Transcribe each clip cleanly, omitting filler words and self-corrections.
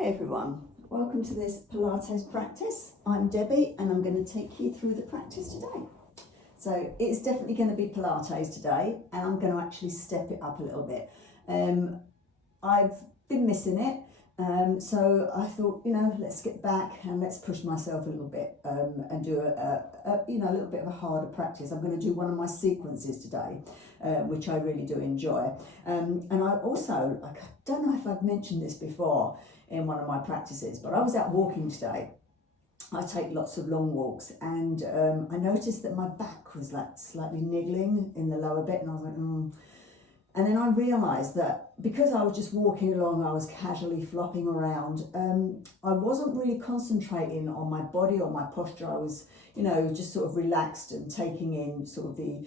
Hi everyone, welcome to this Pilates practice. I'm Debbie and I'm going to take you through the practice today. So it's definitely going to be Pilates today and I'm going to actually step it up a little bit. I've been missing it, so I thought, let's get back and let's push myself a little bit and do a little bit of a harder practice. I'm going to do one of my sequences today, which I really do enjoy. And I don't know if I've mentioned this before in one of my practices, but I was out walking today. I take lots of long walks and I noticed that my back was like slightly niggling in the lower bit, and I was like, And then I realised that because I was just walking along, I was casually flopping around, I wasn't really concentrating on my body or my posture. I was, just sort of relaxed and taking in sort of the,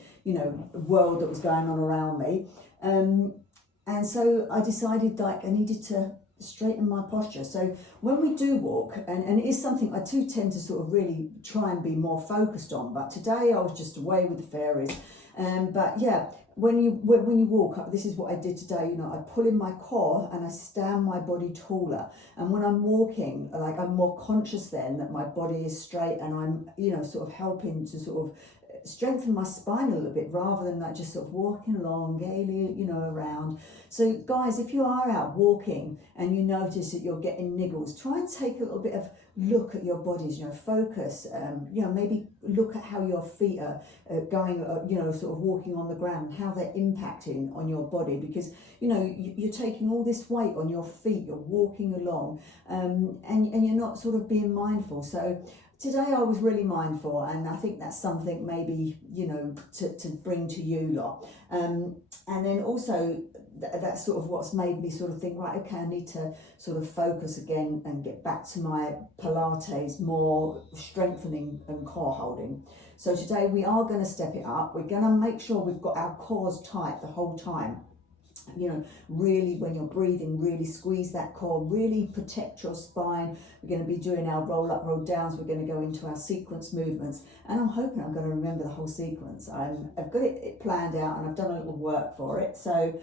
world that was going on around me. And so I decided I needed to straighten my posture. So when we do walk, and it is something I do tend to sort of really try and be more focused on, but today I was just away with the fairies. But yeah, when you walk, this is what I did today. I pull in my core and I stand my body taller. And when I'm walking, I'm more conscious then that my body is straight, and I'm, sort of helping to sort of strengthen my spine a little bit, rather than just sort of walking along gaily, around. So guys, if you are out walking and you notice that you're getting niggles, try and take a little bit of look at your bodies, focus, maybe look at how your feet are going, sort of walking on the ground, how they're impacting on your body, because, you're taking all this weight on your feet, you're walking along, and you're not sort of being mindful. So today I was really mindful, and I think that's something maybe, to bring to you lot. And then also that's sort of what's made me sort of think, right, okay, I need to sort of focus again and get back to my Pilates, more strengthening and core holding. So today we are going to step it up. We're going to make sure we've got our cores tight the whole time. Really, when you're breathing, really squeeze that core, really protect your spine. We're going to be doing our roll up, roll downs. We're going to go into our sequence movements, and I'm hoping I'm going to remember the whole sequence. I've got it planned out, and I've done a little work for it. So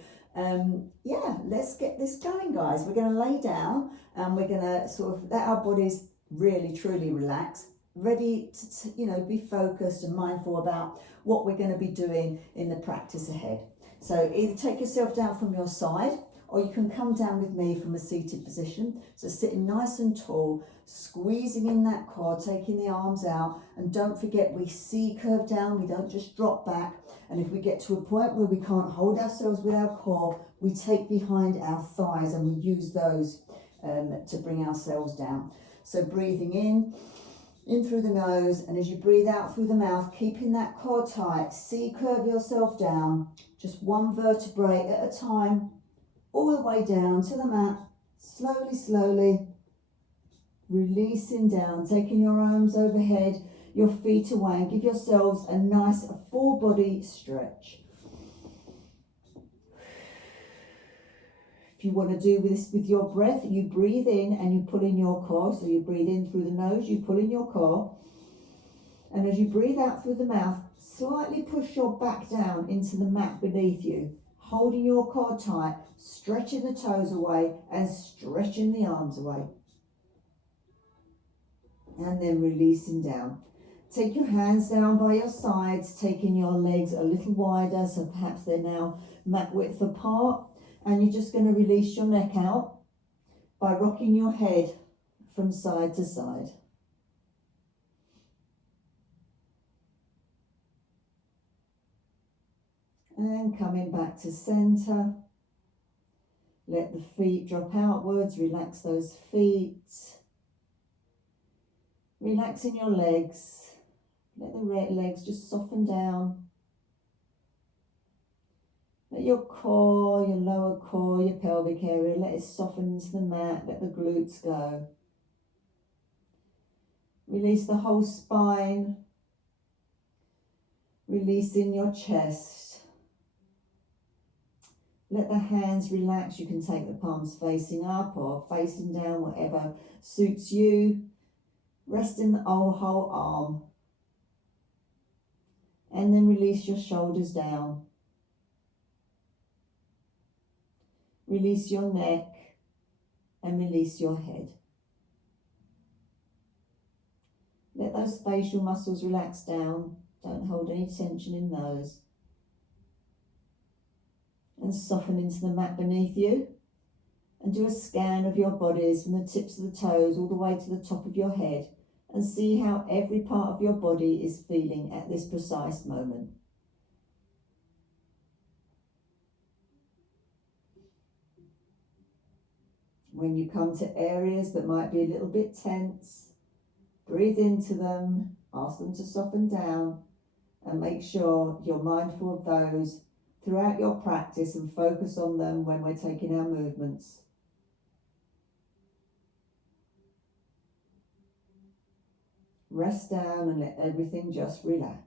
let's get this going, guys. We're going to lay down and we're going to sort of let our bodies really truly relax, ready to be focused and mindful about what we're going to be doing in the practice ahead. So either take yourself down from your side, or you can come down with me from a seated position. So sitting nice and tall, squeezing in that core, taking the arms out, and don't forget, we C-curve down, we don't just drop back. And if we get to a point where we can't hold ourselves with our core, we take behind our thighs and we use those to bring ourselves down. So breathing in through the nose, and as you breathe out through the mouth, keeping that core tight, C-curve yourself down, just one vertebrae at a time, all the way down to the mat, slowly, slowly, releasing down, taking your arms overhead, your feet away, and give yourselves a nice full body stretch. If you want to do this with your breath, you breathe in and you pull in your core. So you breathe in through the nose, you pull in your core. And as you breathe out through the mouth, slightly push your back down into the mat beneath you, holding your core tight, stretching the toes away and stretching the arms away. And then releasing down. Take your hands down by your sides, taking your legs a little wider, so perhaps they're now mat width apart. And you're just going to release your neck out by rocking your head from side to side. And coming back to center. Let the feet drop outwards, relax those feet. Relaxing your legs. Let the legs just soften down. Let your core, your lower core, your pelvic area, let it soften into the mat, let the glutes go. Release the whole spine, releasing your chest. Let the hands relax. You can take the palms facing up or facing down, whatever suits you. Resting the whole arm. And then release your shoulders down. Release your neck. and release your head. Let those facial muscles relax down. Don't hold any tension in those. And soften into the mat beneath you. And do a scan of your bodies from the tips of the toes all the way to the top of your head. And see how every part of your body is feeling at this precise moment. When you come to areas that might be a little bit tense, breathe into them, ask them to soften down, and make sure you're mindful of those throughout your practice and focus on them when we're taking our movements. Rest down and let everything just relax.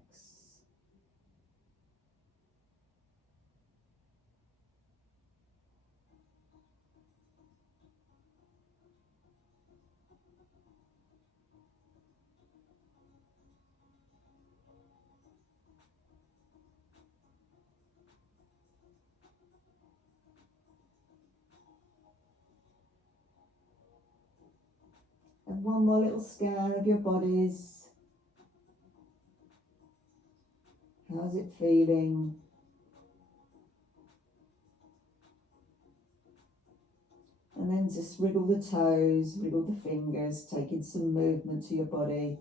And one more little scan of your bodies. How's it feeling? And then just wriggle the toes, wriggle the fingers, taking some movement to your body.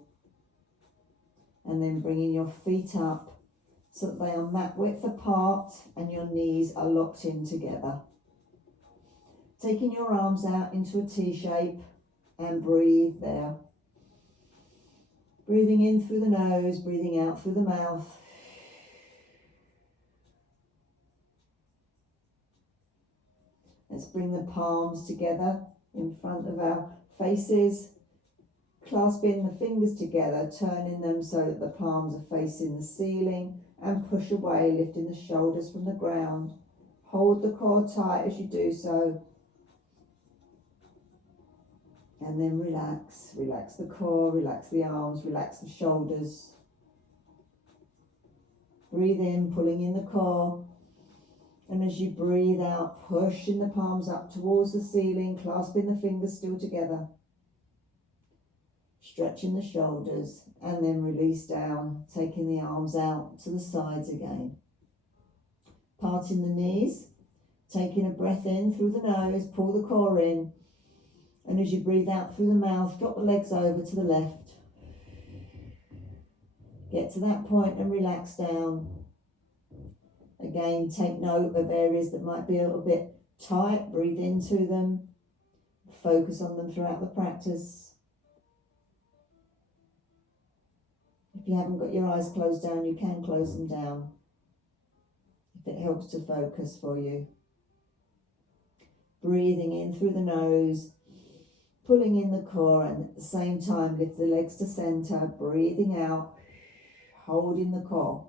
And then bringing your feet up so that they are mat width apart and your knees are locked in together. Taking your arms out into a T shape and breathe there. Breathing in through the nose, breathing out through the mouth. Let's bring the palms together in front of our faces, clasping the fingers together, turning them so that the palms are facing the ceiling, and push away, lifting the shoulders from the ground. Hold the core tight as you do so. And then relax. Relax the core, relax the arms, relax the shoulders. Breathe in, pulling in the core. And as you breathe out, pushing the palms up towards the ceiling, clasping the fingers still together. Stretching the shoulders and then release down, taking the arms out to the sides again. Parting the knees, taking a breath in through the nose, pull the core in. And as you breathe out through the mouth, drop the legs over to the left. Get to that point and relax down. Again, take note of areas that might be a little bit tight. Breathe into them. Focus on them throughout the practice. If you haven't got your eyes closed down, you can close them down if it helps to focus for you. Breathing in through the nose, pulling in the core, and at the same time lift the legs to center. Breathing out, holding the core.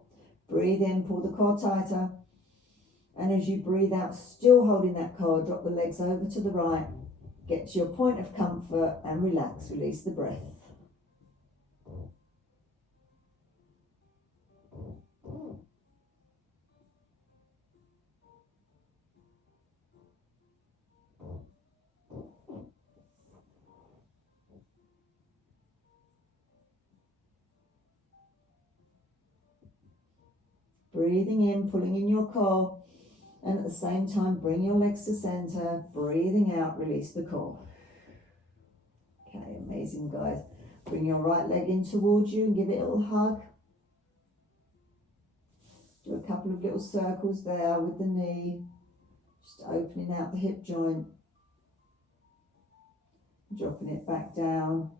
Breathe in, pull the core tighter, and as you breathe out, still holding that core, drop the legs over to the right. Get to your point of comfort and relax. Release the breath. Breathing in, pulling in your core, and at the same time bring your legs to center. Breathing out, release the core. Okay, amazing guys. Bring your right leg in towards you and give it a little hug. Do a couple of little circles there with the knee, just opening out the hip joint. Dropping it back down,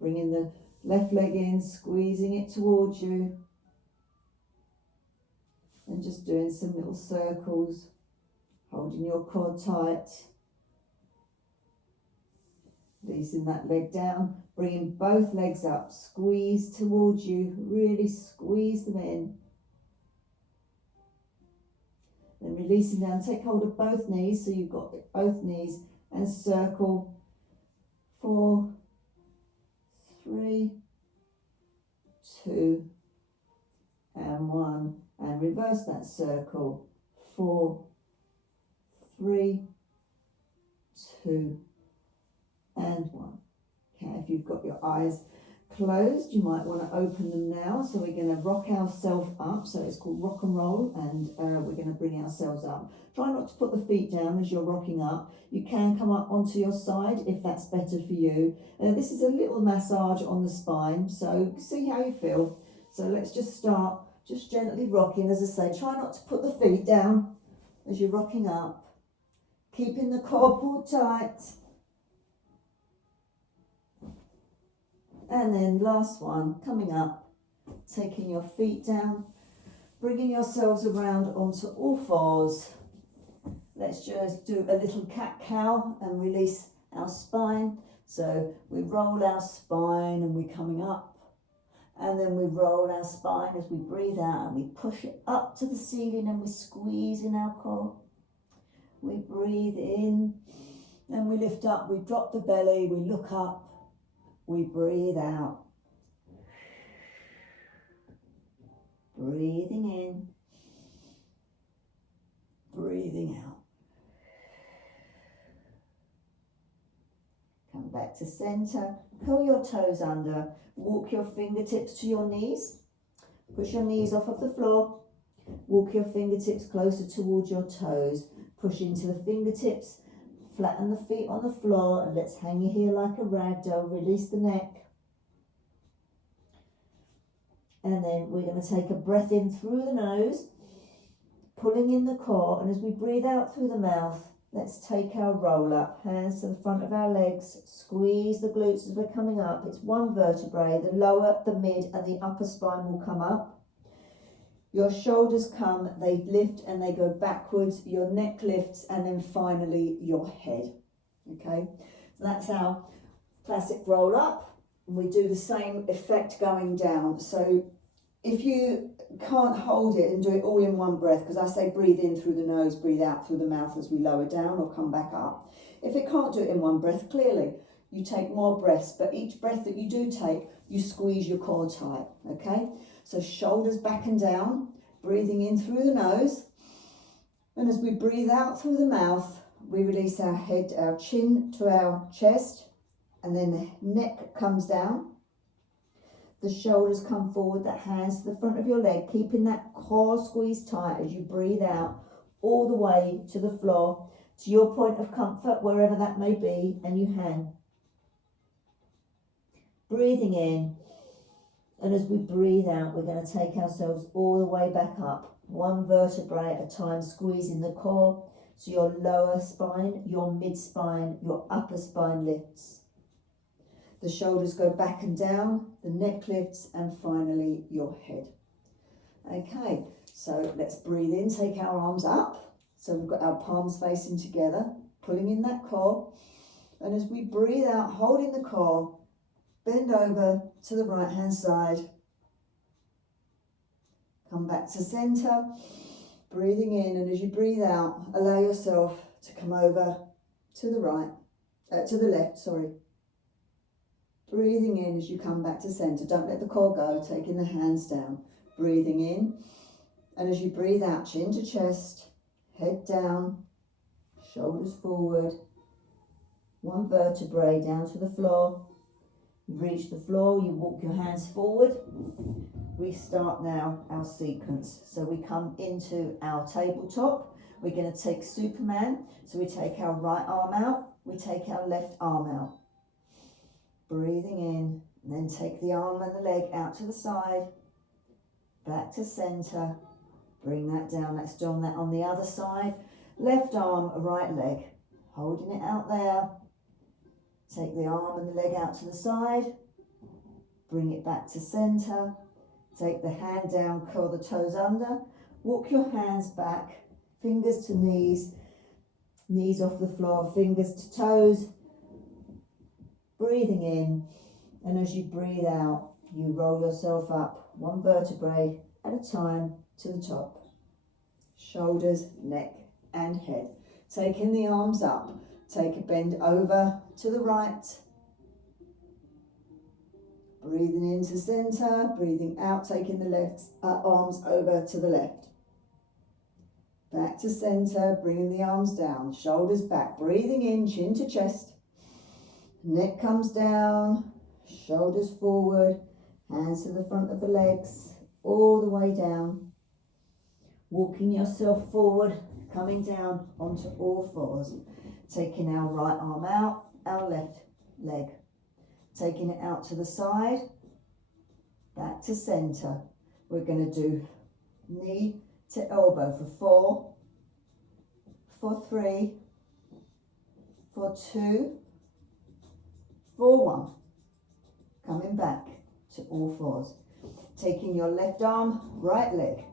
bringing the left leg in, squeezing it towards you. And just doing some little circles, holding your core tight. Releasing that leg down, bringing both legs up, squeeze towards you, really squeeze them in. Then releasing down, take hold of both knees, so you've got both knees, and circle 4, 3, 2, and 1. And reverse that circle, 4, 3, 2, and 1. Okay, if you've got your eyes closed, you might want to open them now. So we're going to rock ourselves up. So it's called rock and roll, and we're going to bring ourselves up. Try not to put the feet down as you're rocking up. You can come up onto your side if that's better for you. This is a little massage on the spine, so see how you feel. So let's just start just gently rocking. As I say, try not to put the feet down as you're rocking up, keeping the core pulled tight. And then last one, coming up, taking your feet down, bringing yourselves around onto all fours. Let's just do a little cat-cow and release our spine. So we roll our spine and we're coming up. And then we roll our spine as we breathe out and we push it up to the ceiling and we squeeze in our core. We breathe in and we lift up, we drop the belly, we look up. We breathe out, breathing in, breathing out. Come back to center, curl your toes under, walk your fingertips to your knees, push your knees off of the floor, walk your fingertips closer towards your toes, push into the fingertips, flatten the feet on the floor, and let's hang you here like a rag doll. Release the neck. And then we're going to take a breath in through the nose, pulling in the core. And as we breathe out through the mouth, let's take our roll up. Hands to the front of our legs. Squeeze the glutes as we're coming up. It's one vertebrae. The lower, the mid, and the upper spine will come up. Your shoulders come, they lift and they go backwards, your neck lifts, and then finally your head. Okay, so that's our classic roll up. We do the same effect going down. So if you can't hold it and do it all in one breath, because I say breathe in through the nose, breathe out through the mouth as we lower down or come back up. If it can't do it in one breath, clearly you take more breaths, but each breath that you do take, you squeeze your core tight, okay? So shoulders back and down, breathing in through the nose. And as we breathe out through the mouth, we release our head, our chin to our chest, and then the neck comes down. The shoulders come forward, the hands to the front of your leg, keeping that core squeezed tight as you breathe out all the way to the floor, to your point of comfort, wherever that may be, and you hang. Breathing in. And as we breathe out, we're going to take ourselves all the way back up, one vertebrae at a time, squeezing the core. So your lower spine, your mid spine, your upper spine lifts. The shoulders go back and down, the neck lifts, and finally your head. Okay, so let's breathe in, take our arms up. So we've got our palms facing together, pulling in that core. And as we breathe out, holding the core, bend over to the right hand side. Come back to center, breathing in, and as you breathe out, allow yourself to come over to the right, to the left, sorry. Breathing in as you come back to center. Don't let the core go, taking the hands down. Breathing in, and as you breathe out, chin to chest, head down, shoulders forward, one vertebrae down to the floor. You reach the floor, you walk your hands forward. We start now our sequence. So we come into our tabletop. We're going to take Superman. So we take our right arm out, we take our left arm out. Breathing in, and then take the arm and the leg out to the side, back to center. Bring that down. Let's do that on the other side. Left arm, right leg. Holding it out there. Take the arm and the leg out to the side. Bring it back to center. Take the hand down, curl the toes under. Walk your hands back, fingers to knees, knees off the floor, fingers to toes. Breathing in, and as you breathe out, you roll yourself up, one vertebrae at a time to the top. Shoulders, neck, and head. Taking the arms up, take a bend over to the right. Breathing into center, breathing out, taking the left arms over to the left. Back to center, bringing the arms down, shoulders back, breathing in, chin to chest. neck comes down, shoulders forward, hands to the front of the legs, all the way down. Walking yourself forward, coming down onto all fours. Taking our right arm out, our left leg. Taking it out to the side, back to centre. We're going to do knee to elbow for 4, for 3, for 2, for 1. Coming back to all fours. Taking your left arm, right leg,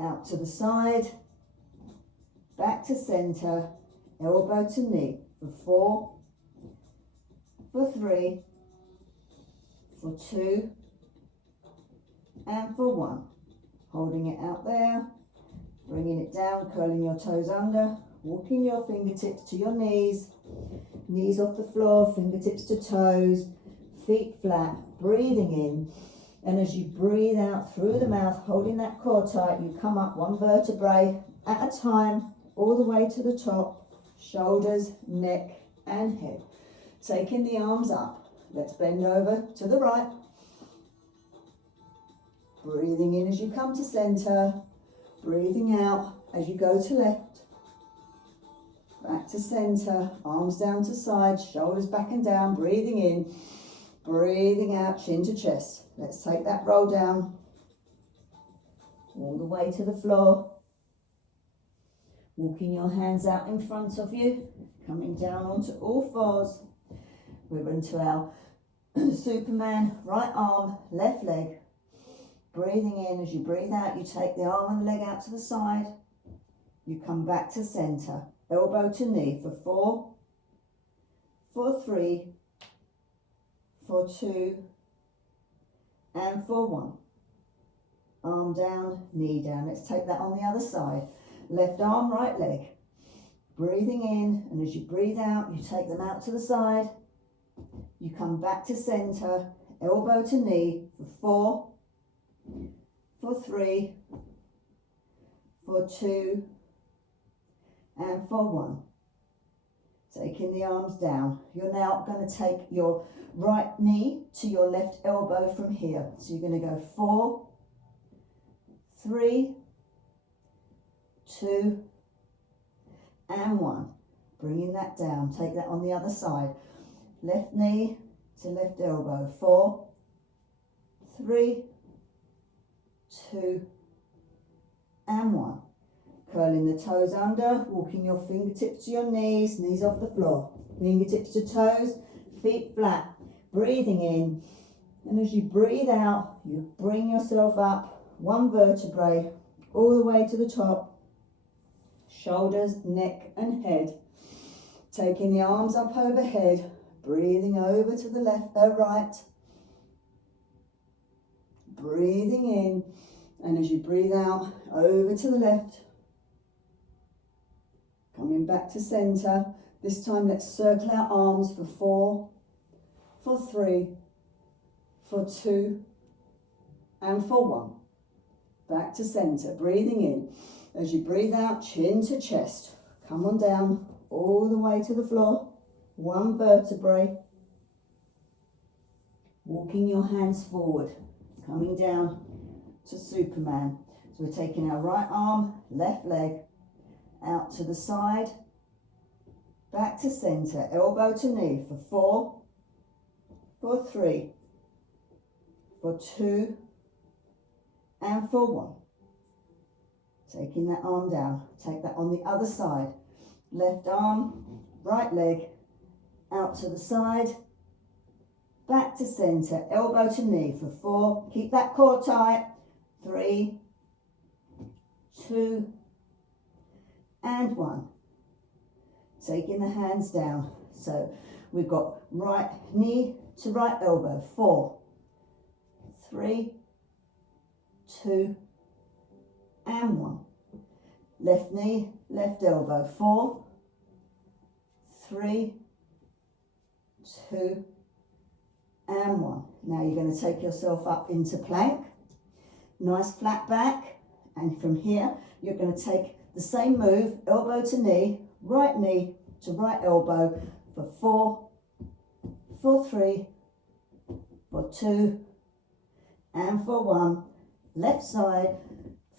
out to the side, back to centre, elbow to knee for 4, for 3, for 2, and for 1. Holding it out there, bringing it down, curling your toes under, walking your fingertips to your knees, knees off the floor, fingertips to toes, feet flat, breathing in. And as you breathe out through the mouth, holding that core tight, you come up 1 vertebrae at a time, all the way to the top, shoulders, neck, and head. Taking the arms up. Let's bend over to the right. Breathing in as you come to centre. Breathing out as you go to left. Back to centre. Arms down to side. Shoulders back and down. Breathing in. Breathing out. Chin to chest. Let's take that roll down. All the way to the floor. Walking your hands out in front of you. Coming down onto all fours. We're into our Superman, right arm, left leg. Breathing in, as you breathe out, you take the arm and the leg out to the side. You come back to centre, elbow to knee for 4, for 3, for 2, and for 1. Arm down, knee down. Let's take that on the other side. Left arm, right leg. Breathing in, and as you breathe out, you take them out to the side. You come back to centre, elbow to knee for 4, for 3, for 2, and for 1. Taking the arms down. You're now going to take your right knee to your left elbow from here. So you're going to go 4, 3, 2, and 1. Bringing that down. Take that on the other side. Left knee to left elbow. 4, 3, 2, and 1. Curling the toes under, walking your fingertips to your knees, knees off the floor. Fingertips to toes, feet flat. Breathing in, and as you breathe out, you bring yourself up 1 vertebrae all the way to the top. Shoulders, neck, and head. Taking the arms up overhead. Breathing over to the left, right. Breathing in, and as you breathe out, over to the left. Coming back to centre. This time let's circle our arms for 4, for 3, for 2, and for 1. Back to centre, breathing in. As you breathe out, chin to chest. Come on down, all the way to the floor. 1 vertebrae. Walking your hands forward, coming down to Superman. So we're taking our right arm, left leg, out to the side, back to centre, elbow to knee for 4, for 3, for 2, and for 1. Taking that arm down, take that on the other side. Left arm, right leg, out to the side, back to centre, elbow to knee for 4. Keep that core tight. 3, 2, and 1. Taking the hands down. So we've got right knee to right elbow. 4, 3, 2, and 1. Left knee, left elbow. 4, 3, 2, and 1. Now you're going to take yourself up into plank. Nice flat back. And from here, you're going to take the same move, elbow to right knee to right elbow for 4, for 3, for 2, and for 1. Left side,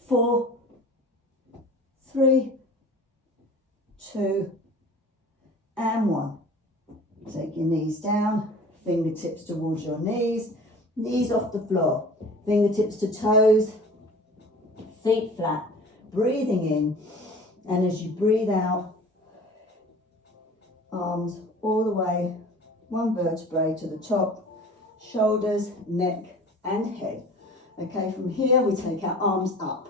4, 3, 2, and 1. Take your knees down, fingertips towards your knees, knees off the floor, fingertips to toes, feet flat, breathing in, and as you breathe out, arms all the way, one vertebrae to the top, shoulders, neck, and head. Okay, from here we take our arms up.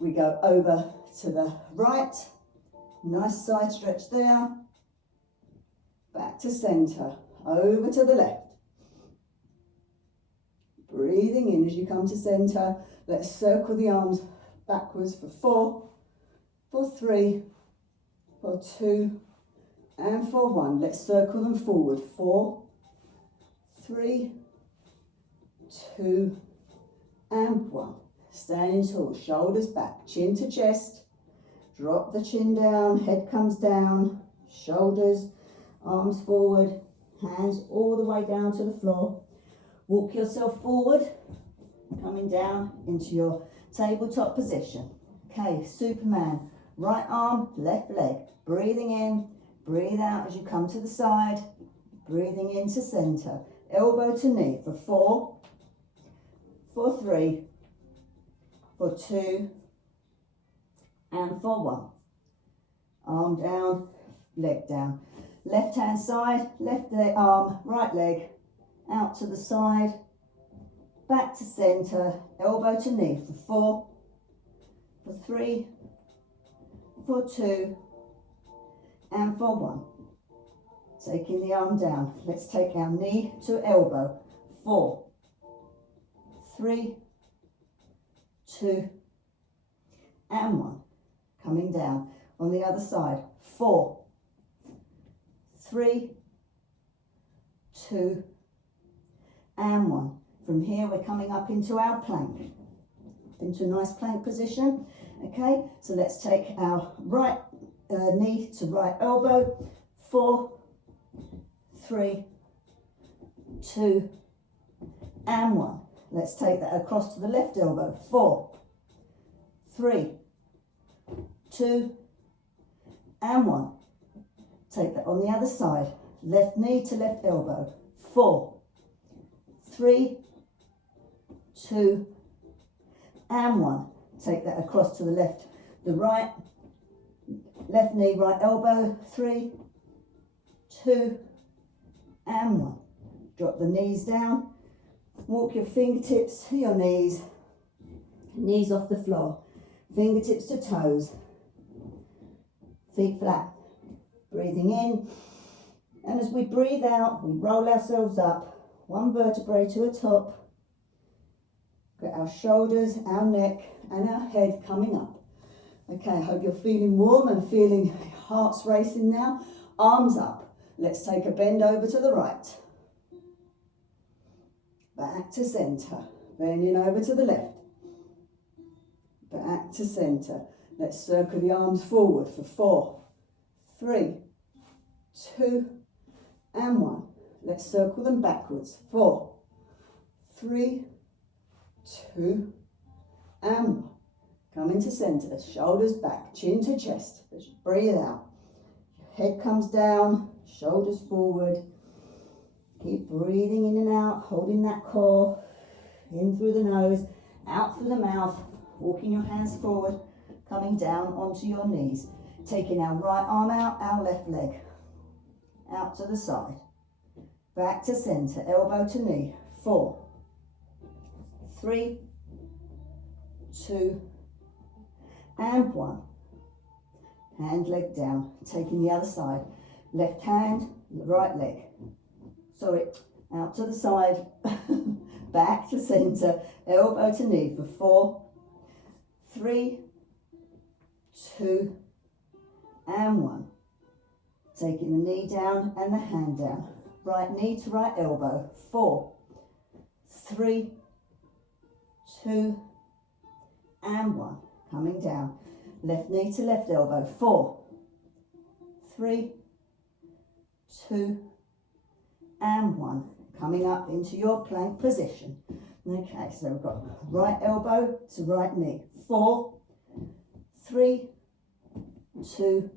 We go over to the right, nice side stretch there, back to centre, over to the left. Breathing in as you come to centre. Let's circle the arms backwards for 4, for 3, for 2, and for 1. Let's circle them forward. 4, 3, 2, and 1. Standing tall, shoulders back, chin to chest. Drop the chin down, head comes down, shoulders, arms forward, hands all the way down to the floor. Walk yourself forward, coming down into your tabletop position. Okay, Superman. Right arm, left leg. Breathing in, breathe out as you come to the side. Breathing into centre. Elbow to knee for 4, for 3, for 2, and for 1. Arm down, leg down. Left hand side, left leg, arm, right leg, out to the side, back to centre, elbow to knee for 4, for 3, for 2, and for 1. Taking the arm down. Let's take our knee to elbow. 4, 3, 2, and 1. Coming down. On the other side. 4, 3, 2, and 1. From here we're coming up into our plank. Into a nice plank position. Okay, so let's take our right knee to right elbow. 4, 3, 2, and 1. Let's take that across to the left elbow. 4, 3, 2, and 1. Take that on the other side. Left knee to left elbow. 4, 3, 2, and 1. Take that across to the left, the right, left knee, right elbow. 3, 2, and 1. Drop the knees down. Walk your fingertips to your knees. Knees off the floor. Fingertips to toes. Feet flat. Breathing in. And as we breathe out, we roll ourselves up. One vertebrae to a top. Get our shoulders, our neck, and our head coming up. Okay, I hope you're feeling warm and feeling your heart's racing now. Arms up. Let's take a bend over to the right. Back to centre. Bending over to the left. Back to centre. Let's circle the arms forward for 4, 3, 2, and 1. Let's circle them backwards. 4, 3, 2, and 1. Come into centre. Shoulders back, chin to chest. Let's breathe out. Head comes down, shoulders forward. Keep breathing in and out, holding that core. In through the nose, out through the mouth. Walking your hands forward, coming down onto your knees. Taking our right arm out, our left leg. Out to the side. Back to centre, elbow to knee. 4, 3, 2, and 1. Hand, leg down. Taking the other side. Left hand, right leg. Sorry, out to the side. Back to centre, elbow to knee for 4, 3, 2, and 1. Taking the knee down and the hand down. Right knee to right elbow. 4, 3, 2, and 1. Coming down. Left knee to left elbow. 4, 3, 2, and 1. Coming up into your plank position. Okay, so we've got right elbow to right knee. 4, 3, 2,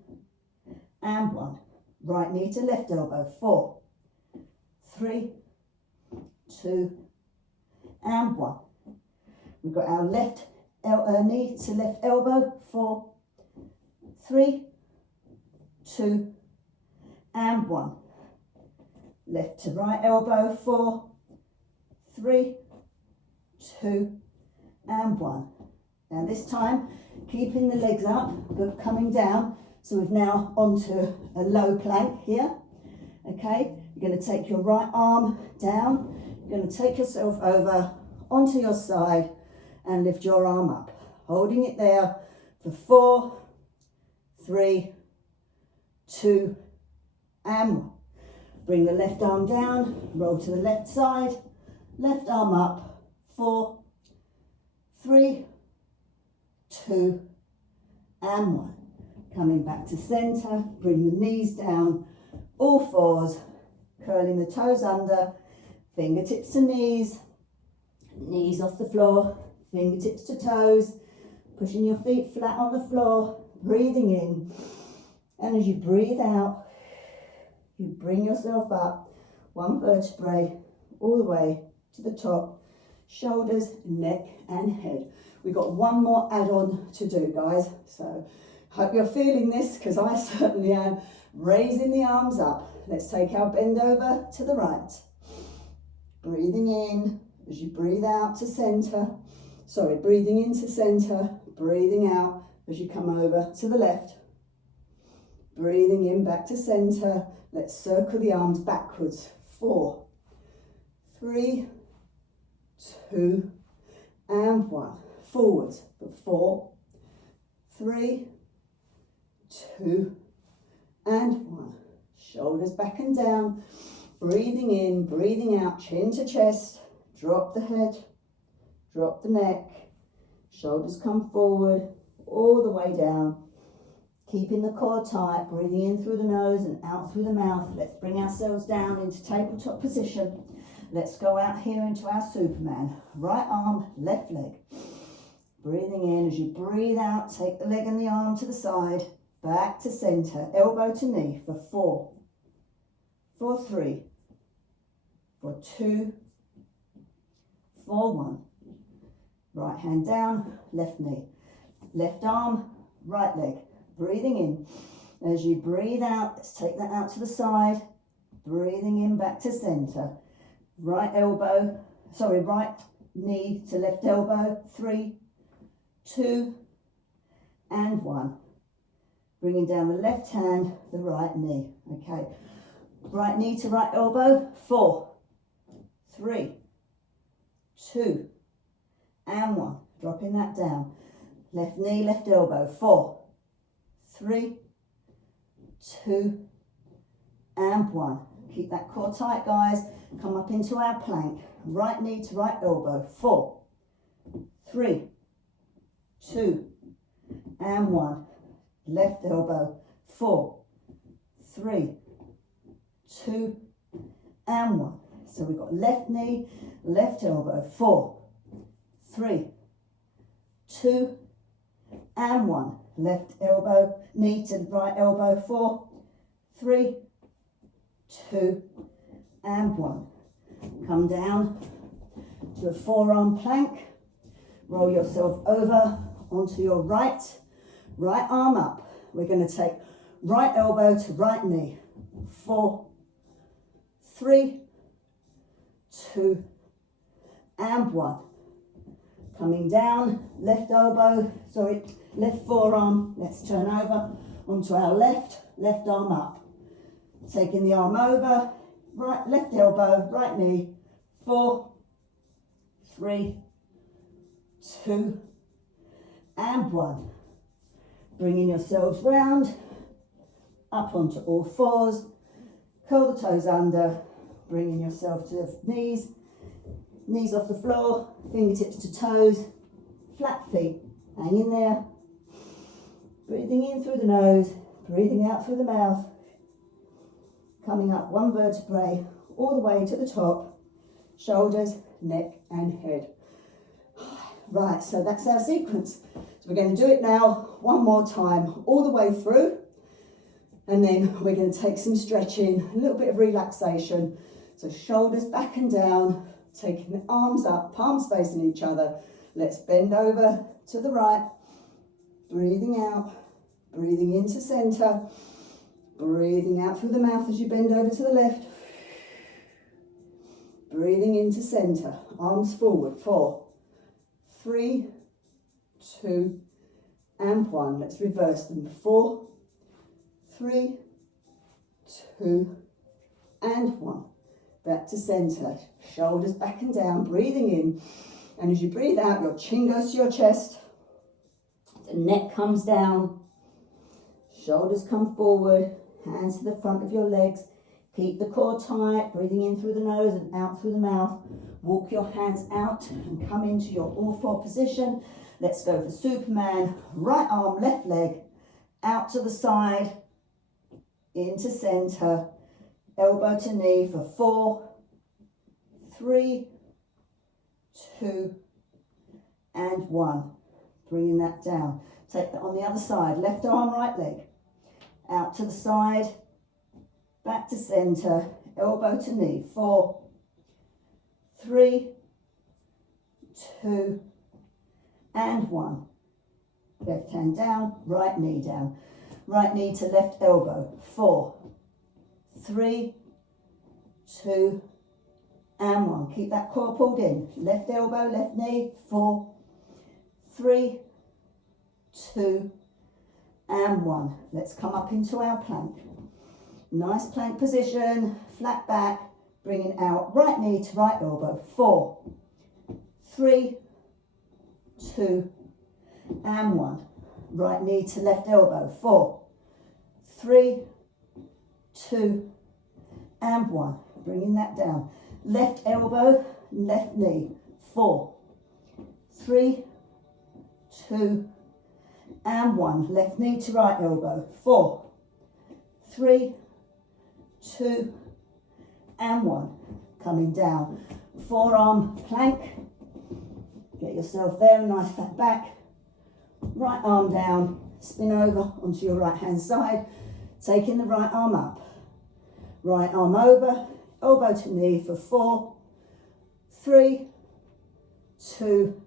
and 1. Right knee to left elbow. 4, 3, 2, and 1. We've got our left knee to left elbow. 4, 3, 2, and 1. Left to right elbow. 4, 3, 2, and 1. Now this time, keeping the legs up, but coming down. So we've now onto a low plank here. Okay, you're going to take your right arm down. You're going to take yourself over onto your side and lift your arm up. Holding it there for 4, 3, 2, and 1. Bring the left arm down, roll to the left side, left arm up, 4, 3, 2, and 1. Coming back to centre, bring the knees down, all fours, curling the toes under, fingertips to knees, knees off the floor, fingertips to toes, pushing your feet flat on the floor, breathing in, and as you breathe out, you bring yourself up, one vertebrae all the way to the top, shoulders, neck and head. We've got one more add-on to do, guys, so hope you're feeling this, because I certainly am. Raising the arms up. Let's take our bend over to the right. Breathing in as you breathe out to centre. Sorry, breathing into centre, breathing out as you come over to the left. Breathing in back to centre. Let's circle the arms backwards. 4, 3, 2, and 1. Forwards for 4, 3, 2, and 1. Shoulders back and down. Breathing in, breathing out, chin to chest. Drop the head, drop the neck. Shoulders come forward, all the way down. Keeping the core tight, breathing in through the nose and out through the mouth. Let's bring ourselves down into tabletop position. Let's go out here into our Superman. Right arm, left leg. Breathing in, as you breathe out, take the leg and the arm to the side, back to centre, elbow to knee for 4, 4, 3, for 2, 4, 1. Right hand down, left knee. Left arm, right leg. Breathing in. As you breathe out, let's take that out to the side. Breathing in back to centre. Right knee to left elbow. 3, 2, and 1. Bringing down the left hand, the right knee. Okay. Right knee to right elbow. 4, 3, 2, and 1. Dropping that down. Left knee, left elbow. 4, 3, 2, and 1. Keep that core tight, guys. Come up into our plank. Right knee to right elbow. 4, 3, 2, and 1. Left elbow. 4, 3, 2, and 1. So we've got left knee, left elbow. 4, 3, 2, and 1. Left elbow, knee to right elbow. 4, 3, 2, and 1. Come down to a forearm plank. Roll yourself over onto your right arm up. We're going to take right elbow to right knee. 4, 3, 2, and 1. Coming down, left forearm. Let's turn over onto our left arm up. Taking the arm over, left elbow, right knee. 4, 3, 2, and 1. Bringing yourselves round, up onto all fours. Curl the toes under, bringing yourself to the knees. Knees off the floor, fingertips to toes, flat feet, hang in there. Breathing in through the nose, breathing out through the mouth. Coming up one vertebrae, all the way to the top, shoulders, neck and head. Right, so that's our sequence. So we're going to do it now one more time, all the way through, and then we're going to take some stretching, a little bit of relaxation. So shoulders back and down, taking the arms up, palms facing each other. Let's bend over to the right, breathing out, breathing into center, breathing out through the mouth as you bend over to the left, breathing into center, arms forward, 4, 3, 2, and 1. Let's reverse them, 4, 3, 2, and 1. Back to center, shoulders back and down, breathing in. And as you breathe out, your chin goes to your chest, the neck comes down, shoulders come forward, hands to the front of your legs. Keep the core tight, breathing in through the nose and out through the mouth. Walk your hands out and come into your all four position. Let's go for Superman. Right arm, left leg, out to the side, into center, elbow to knee for 4, 3, 2, and 1. Bringing that down. Take that on the other side. Left arm, right leg, out to the side, back to center, elbow to knee, 4, 3, 2, and 1. Left hand down, right knee down. Right knee to left elbow, 4, 3, 2, and 1. Keep that core pulled in. Left elbow, left knee, 4, 3, 2, and 1. Let's come up into our plank. Nice plank position, flat back, bringing out right knee to right elbow, 4, 3, 2, and 1. Right knee to left elbow, 4, 3, 2, and 1. Bringing that down. Left elbow, left knee, 4, 3, 2, and 1. Left knee to right elbow, 4, 3, 2, and 1. Coming down. Forearm plank. Get yourself there, nice fat back. Right arm down, spin over onto your right hand side, taking the right arm up. Right arm over, elbow to knee for 4, 3, 2,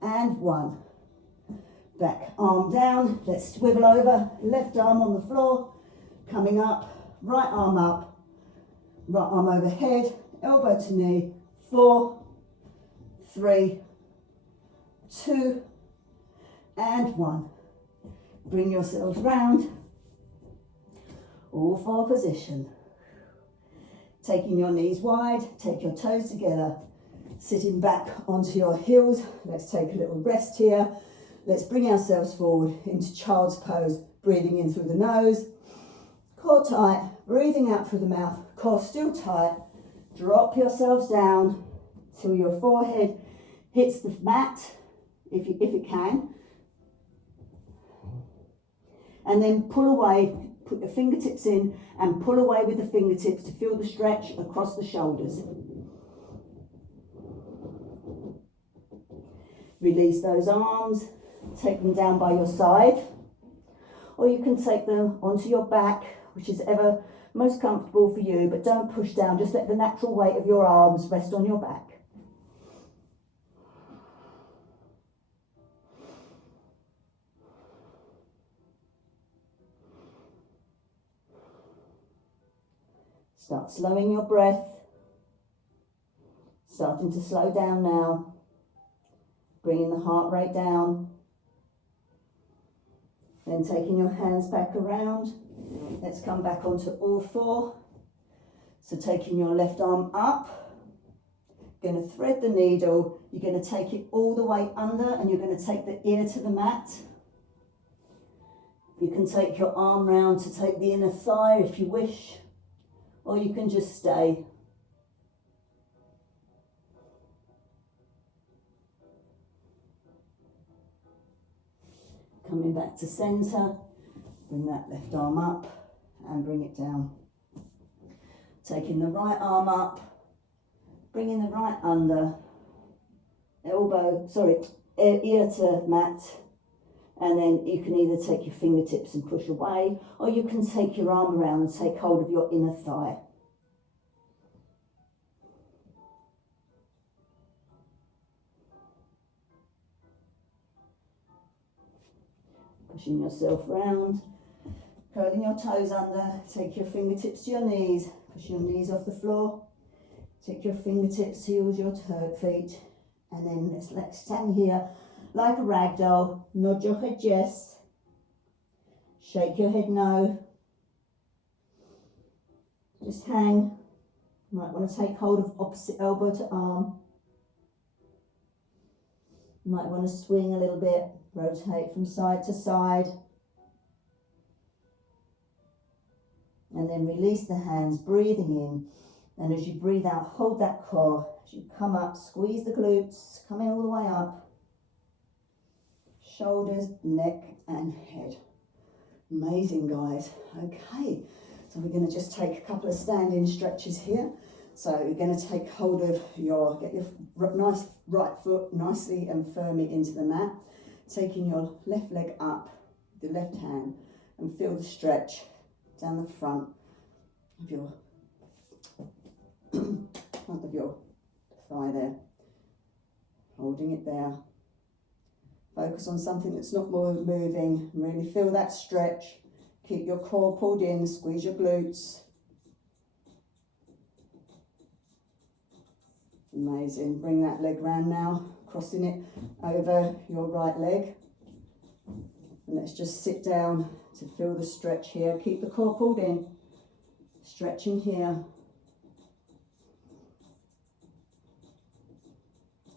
and 1. Back arm down, let's swivel over, left arm on the floor, coming up, right arm up, right arm overhead, elbow to knee, 4, 3, 2, and 1. Bring yourselves round, all four position. Taking your knees wide, take your toes together, sitting back onto your heels. Let's take a little rest here. Let's bring ourselves forward into child's pose, breathing in through the nose, core tight, breathing out through the mouth, core still tight. Drop yourselves down till your forehead hits the mat, if it can. And then pull away, put your fingertips in and pull away with the fingertips to feel the stretch across the shoulders. Release those arms, take them down by your side, or you can take them onto your back, which is ever most comfortable for you, but don't push down, just let the natural weight of your arms rest on your back. Start slowing your breath, starting to slow down now, bringing the heart rate down, then taking your hands back around. Let's come back onto all four. So taking your left arm up, going to thread the needle, you're going to take it all the way under and you're going to take the ear to the mat. You can take your arm round to take the inner thigh if you wish, or you can just stay. Coming back to centre, bring that left arm up and bring it down. Taking the right arm up, bringing the right under, ear to mat, and then you can either take your fingertips and push away, or you can take your arm around and take hold of your inner thigh. Pushing yourself round, curling your toes under, take your fingertips to your knees, push your knees off the floor, take your fingertips towards your feet, and then let's stand here like a rag doll. Nod your head yes, shake your head no, just hang. You might want to take hold of opposite elbow to arm. You might want to swing a little bit, rotate from side to side. And then release the hands, breathing in. And as you breathe out, hold that core. As you come up, squeeze the glutes, coming all the way up. Shoulders, neck and head. Amazing, guys. Okay, so we're going to just take a couple of standing stretches here. So you're going to take hold of get your nice right foot nicely and firmly into the mat. Taking your left leg up, the left hand, and feel the stretch down the front of your thigh there. Holding it there. Focus on something that's not more moving. Really feel that stretch. Keep your core pulled in, squeeze your glutes. Amazing. Bring that leg round now, crossing it over your right leg. And let's just sit down to feel the stretch here. Keep the core pulled in. Stretching here.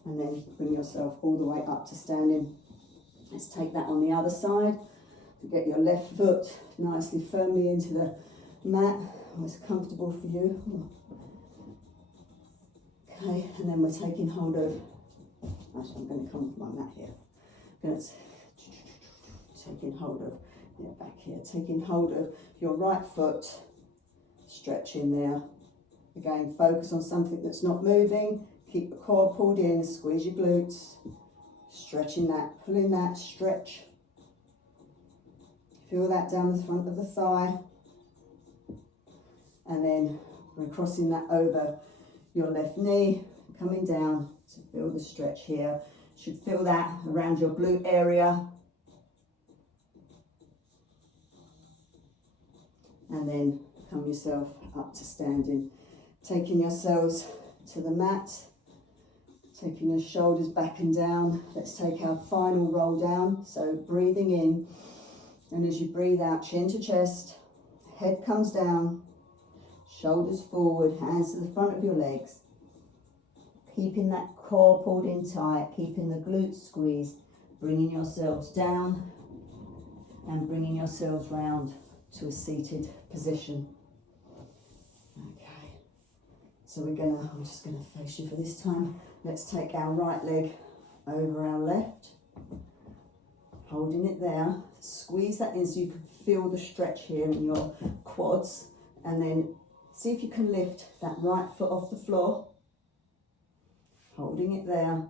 And then bring yourself all the way up to standing. Let's take that on the other side. To get your left foot nicely firmly into the mat. What's comfortable for you. Okay, and then we're taking hold of, actually I'm going to come to my mat here. Taking hold of, back here, taking hold of your right foot, stretching there. Again, focus on something that's not moving. Keep the core pulled in, squeeze your glutes, stretching that, pulling that, stretch. Feel that down the front of the thigh. And then we're crossing that over your left knee, coming down to feel the stretch here. Should feel that around your glute area. And then come yourself up to standing. Taking yourselves to the mat. Taking your shoulders back and down. Let's take our final roll down. So breathing in. And as you breathe out, chin to chest. Head comes down. Shoulders forward, hands to the front of your legs. Keeping that core pulled in tight, keeping the glutes squeezed, bringing yourselves down and bringing yourselves round to a seated position. Okay, so I'm just gonna face you for this time. Let's take our right leg over our left, holding it there. Squeeze that in so you can feel the stretch here in your quads, and then see if you can lift that right foot off the floor, holding it there.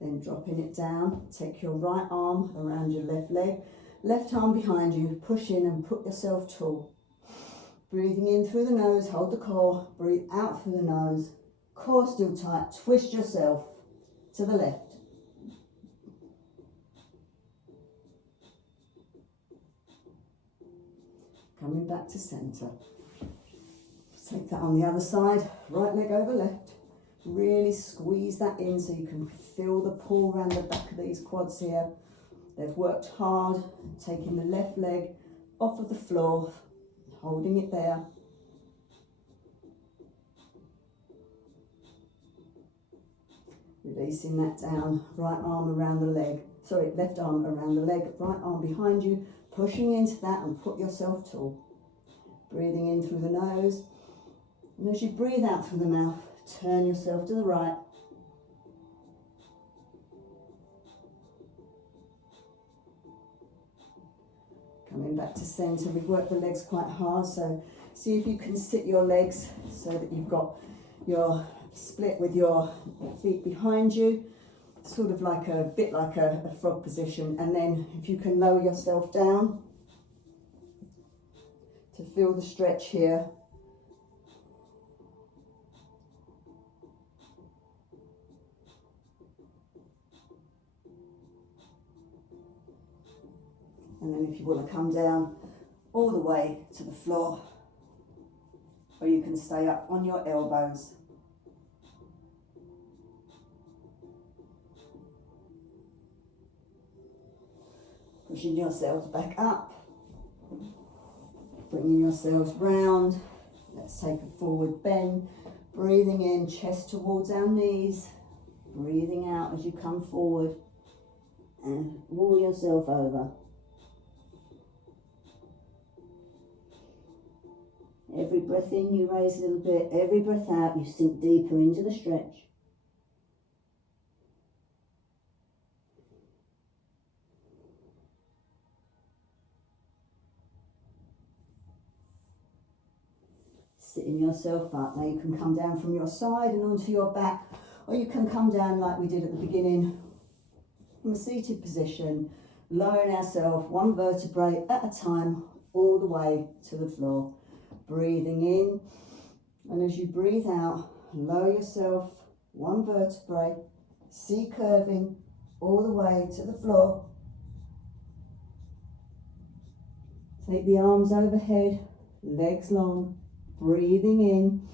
Then dropping it down. Take your right arm around your left leg, left arm behind you, push in and put yourself tall. Breathing in through the nose, hold the core, breathe out through the nose, core still tight, twist yourself to the left. Coming back to centre. Take that on the other side, right leg over left. Really squeeze that in so you can feel the pull around the back of these quads here. They've worked hard, taking the left leg off of the floor, holding it there. Releasing that down, right arm around the leg, left arm around the leg, right arm behind you, pushing into that and put yourself tall. Breathing in through the nose, and as you breathe out through the mouth, turn yourself to the right. Coming back to centre. We work the legs quite hard, so see if you can sit your legs so that you've got your split with your feet behind you, sort of like a bit like a frog position. And then if you can lower yourself down to feel the stretch here. And then if you want to come down all the way to the floor, or you can stay up on your elbows. Pushing yourselves back up, bringing yourselves round. Let's take a forward bend, breathing in, chest towards our knees, breathing out as you come forward and roll yourself over. Every breath in, you raise a little bit. Every breath out, you sink deeper into the stretch. Sitting yourself up. Now you can come down from your side and onto your back, or you can come down like we did at the beginning, from a seated position, lowering ourselves one vertebrae at a time, all the way to the floor. Breathing in, and as you breathe out, lower yourself one vertebrae, C curving all the way to the floor. Take the arms overhead, legs long, breathing in,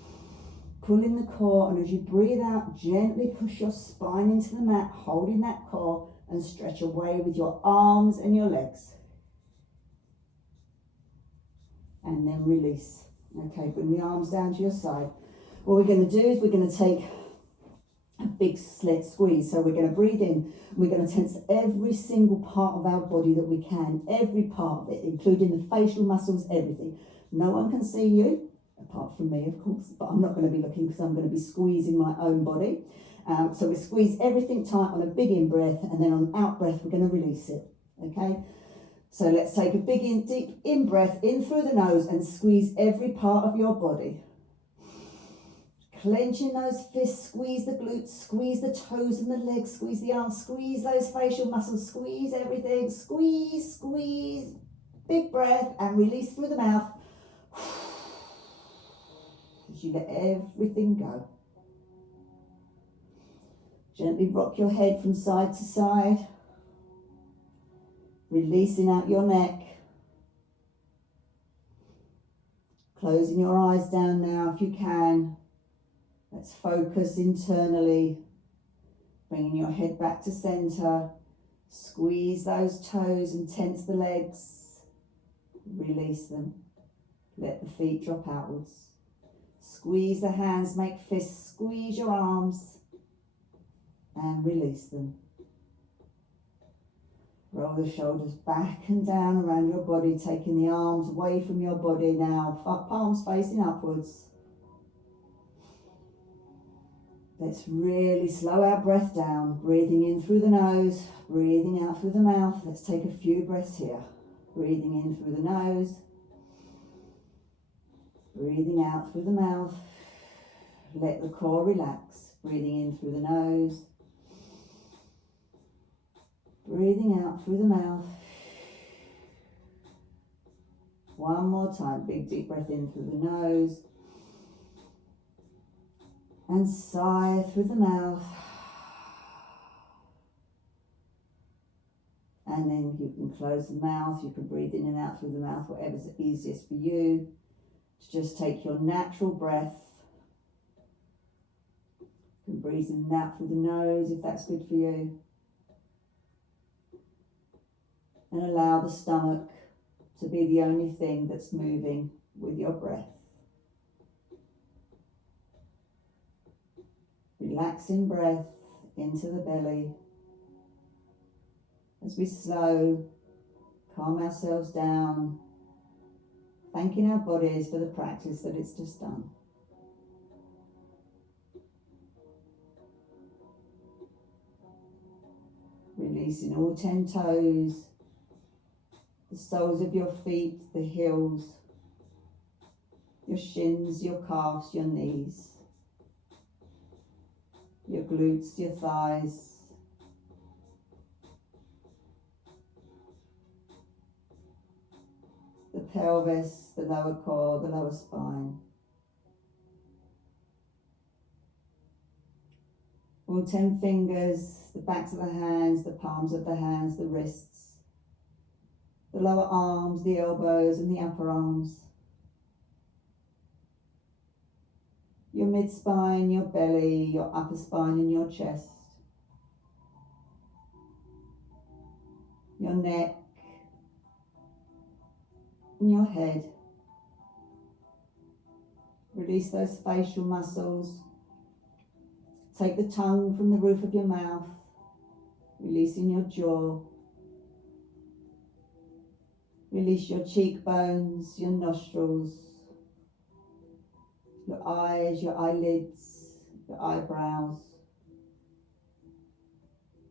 pulling the core, and as you breathe out, gently push your spine into the mat, holding that core, and stretch away with your arms and your legs. And then release. Okay, bring the arms down to your side. What we're going to do is we're going to take a big sled squeeze. So we're going to breathe in. We're going to tense every single part of our body that we can, every part of it, including the facial muscles, everything. No one can see you, apart from me, of course, but I'm not going to be looking because I'm going to be squeezing my own body. So we squeeze everything tight on a big in-breath, and then on out-breath, we're going to release it. Okay? So let's take a big deep in-breath in through the nose and squeeze every part of your body. Clenching those fists, squeeze the glutes, squeeze the toes and the legs, squeeze the arms, squeeze those facial muscles, squeeze everything, squeeze, squeeze. Big breath and release through the mouth. As you let everything go. Gently rock your head from side to side. Releasing out your neck. Closing your eyes down now if you can. Let's focus internally. Bringing your head back to center. Squeeze those toes and tense the legs. Release them. Let the feet drop outwards. Squeeze the hands, make fists. Squeeze your arms. And release them. Roll the shoulders back and down around your body, taking the arms away from your body now, palms facing upwards. Let's really slow our breath down, breathing in through the nose, breathing out through the mouth. Let's take a few breaths here. Breathing in through the nose, breathing out through the mouth. Let the core relax, breathing in through the nose, breathing out through the mouth. One more time, big deep breath in through the nose and sigh through the mouth. And then you can close the mouth, you can breathe in and out through the mouth, whatever's easiest for you. Just take your natural breath. You can breathe in and out through the nose if that's good for you. And allow the stomach to be the only thing that's moving with your breath. Relaxing breath into the belly. As we slow, calm ourselves down, thanking our bodies for the practice that it's just done. Releasing all 10 toes. the soles of your feet, the heels, your shins, your calves, your knees, your glutes, your thighs, the pelvis, the lower core, the lower spine. All 10 fingers, the backs of the hands, the palms of the hands, the wrists, the lower arms, the elbows and the upper arms. Your mid-spine, your belly, your upper spine and your chest. Your neck and your head. Release those facial muscles. Take the tongue from the roof of your mouth, releasing your jaw. Release your cheekbones, your nostrils, your eyes, your eyelids, your eyebrows,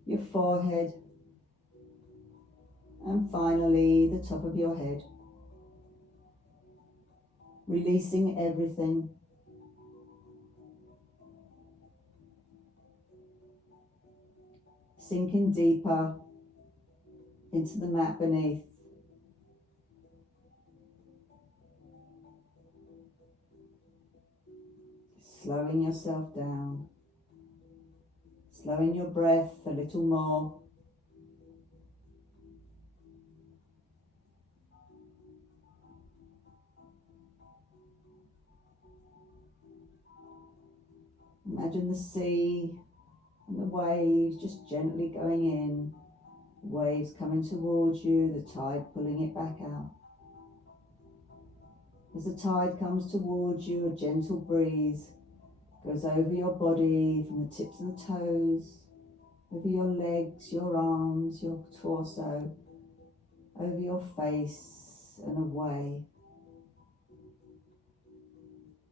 your forehead, and finally the top of your head. Releasing everything. Sinking deeper into the mat beneath. Slowing yourself down. Slowing your breath a little more. Imagine the sea and the waves just gently going in. Waves coming towards you, the tide pulling it back out. As the tide comes towards you, a gentle breeze goes over your body from the tips of the toes, over your legs, your arms, your torso, over your face and away.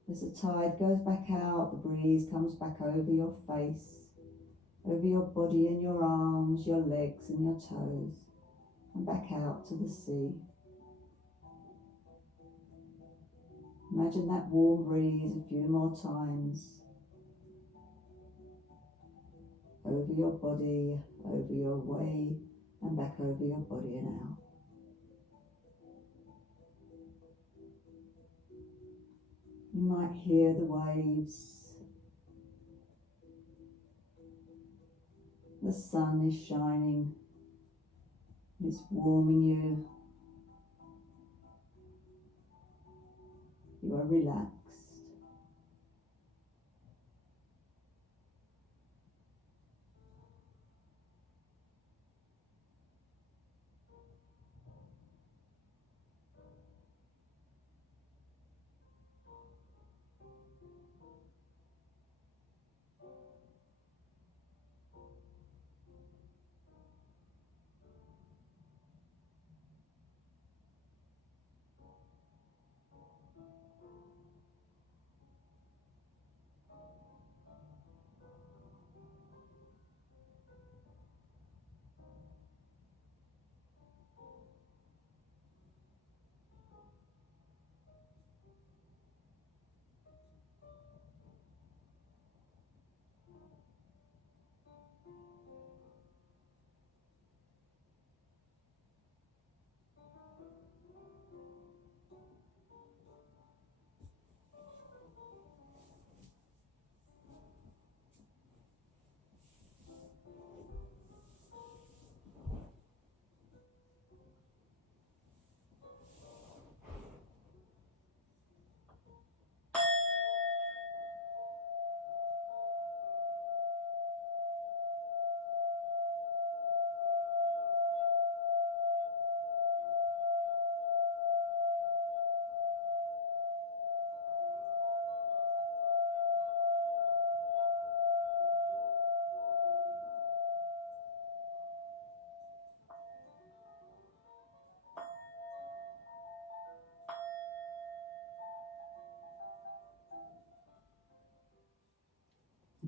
As the tide goes back out, the breeze comes back over your face, over your body and your arms, your legs and your toes, and back out to the sea. Imagine that warm breeze a few more times. Over your body, over your way, and back over your body and out. You might hear the waves. The sun is shining. It's warming you. You are relaxed.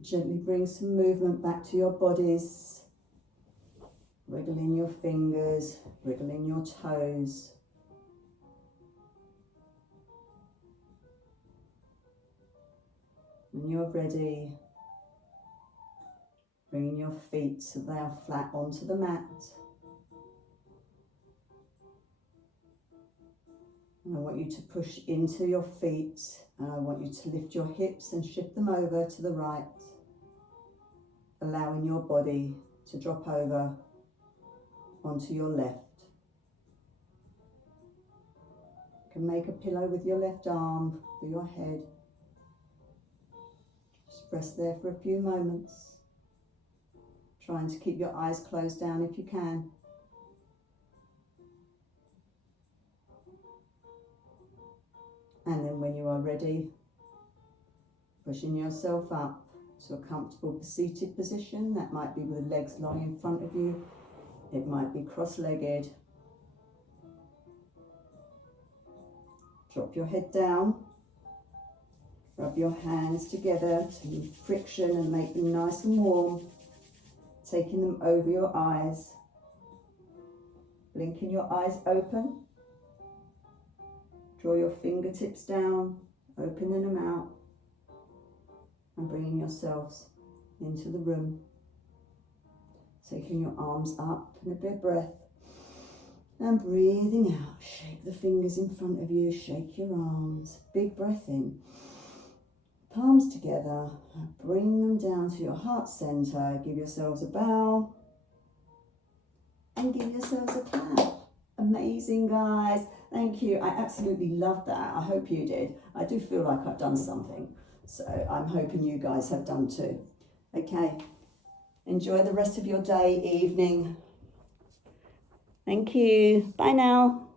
Gently bring some movement back to your bodies. Wriggling your fingers, wriggling your toes. When you're ready, bringing your feet so they are flat onto the mat. And I want you to push into your feet, and I want you to lift your hips and shift them over to the right, allowing your body to drop over onto your left. You can make a pillow with your left arm for your head. Just rest there for a few moments, trying to keep your eyes closed down if you can. And then when you are ready, pushing yourself up to a comfortable seated position. That might be with the legs lying in front of you. It might be cross-legged. Drop your head down. Rub your hands together to friction and make them nice and warm. Taking them over your eyes. Blinking your eyes open. Draw your fingertips down, opening them out, and bringing yourselves into the room. Taking your arms up in a big breath, and breathing out. Shake the fingers in front of you, shake your arms. Big breath in. Palms together, and bring them down to your heart center. Give yourselves a bow, and give yourselves a clap. Amazing, guys. Thank you. I absolutely loved that. I hope you did. I do feel like I've done something. So I'm hoping you guys have done too. Okay. Enjoy the rest of your day, evening. Thank you. Bye now.